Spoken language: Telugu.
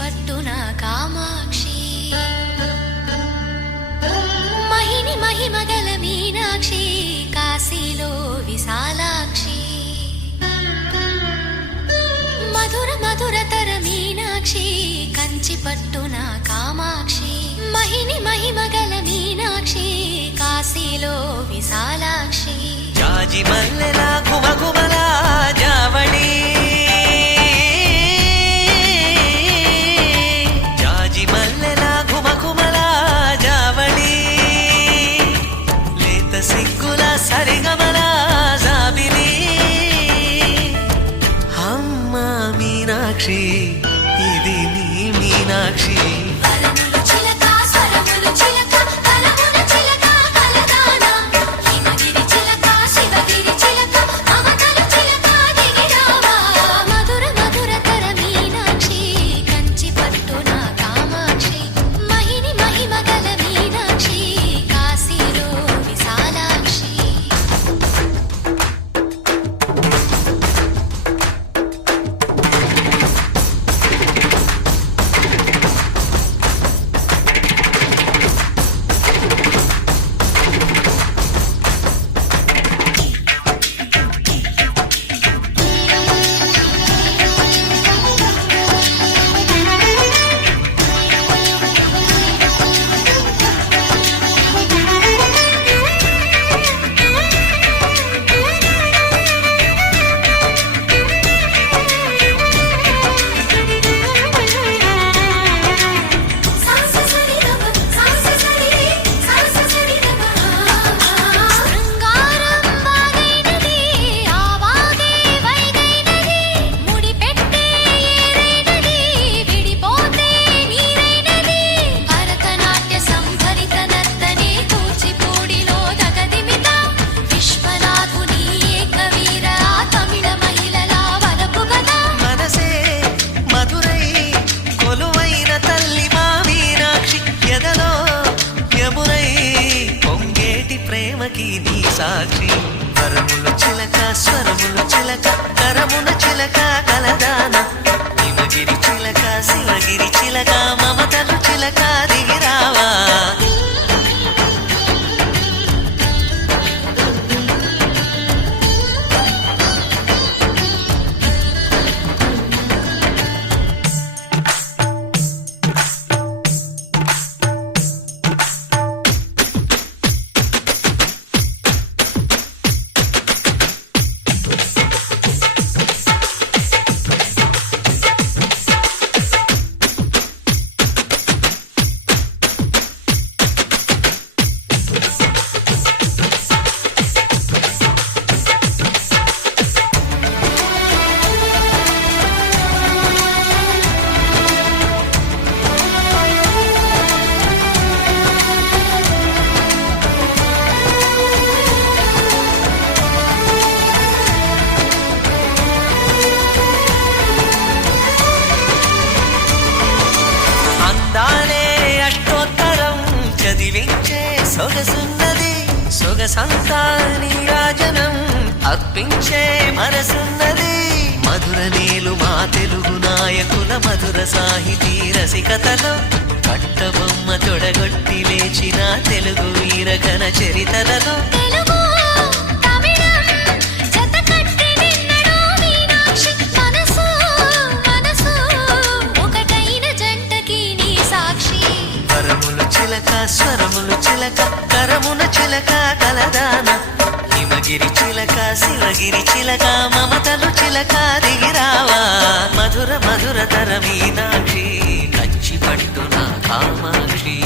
పట్టున కామాక్షి మహిని మహిమగల మీనాక్షి కాశీలో విశాలాక్షి మధుర మధురతర మీనాక్షి కంచి పట్టున కామాక్షి మహిని మహిమగల మీనాక్షి కాశీలో విశాలాక్షి జాజి మల్లెల గుమగుమల జావళి జాజి మల్లెల గుమగుమల జావళి లేత సిగ్గుల సరిగమల జాబిలి అమ్మ మీనాక్షి ఇది నీ మీనాక్షి సాక్షి వరములు చిలక స్వరములు చిలక కరమున చిలక కలదాన హిమగిరి చిలక శివగిరి చిలక మమతలు చిలక దిగిరావా సొగసున్నది సొగసంతా నీరాజనం అర్పించే మనసున్నది మధుర నీలు మా తెలుగు నాయకుల మధుర సాహితీ రసికతలో పట్టబొమ్మ తొడగొట్టి లేచిన తెలుగు వీరగణ చరితలలో స్వరములు చిలక కరమున చిలక కలదాన హిమగిరి చిలక శివగిరి చిలక మమతలు చిలక దిగిరావా మధుర మధుర తర మీనాక్షి కంచి పట్టున కామాక్షి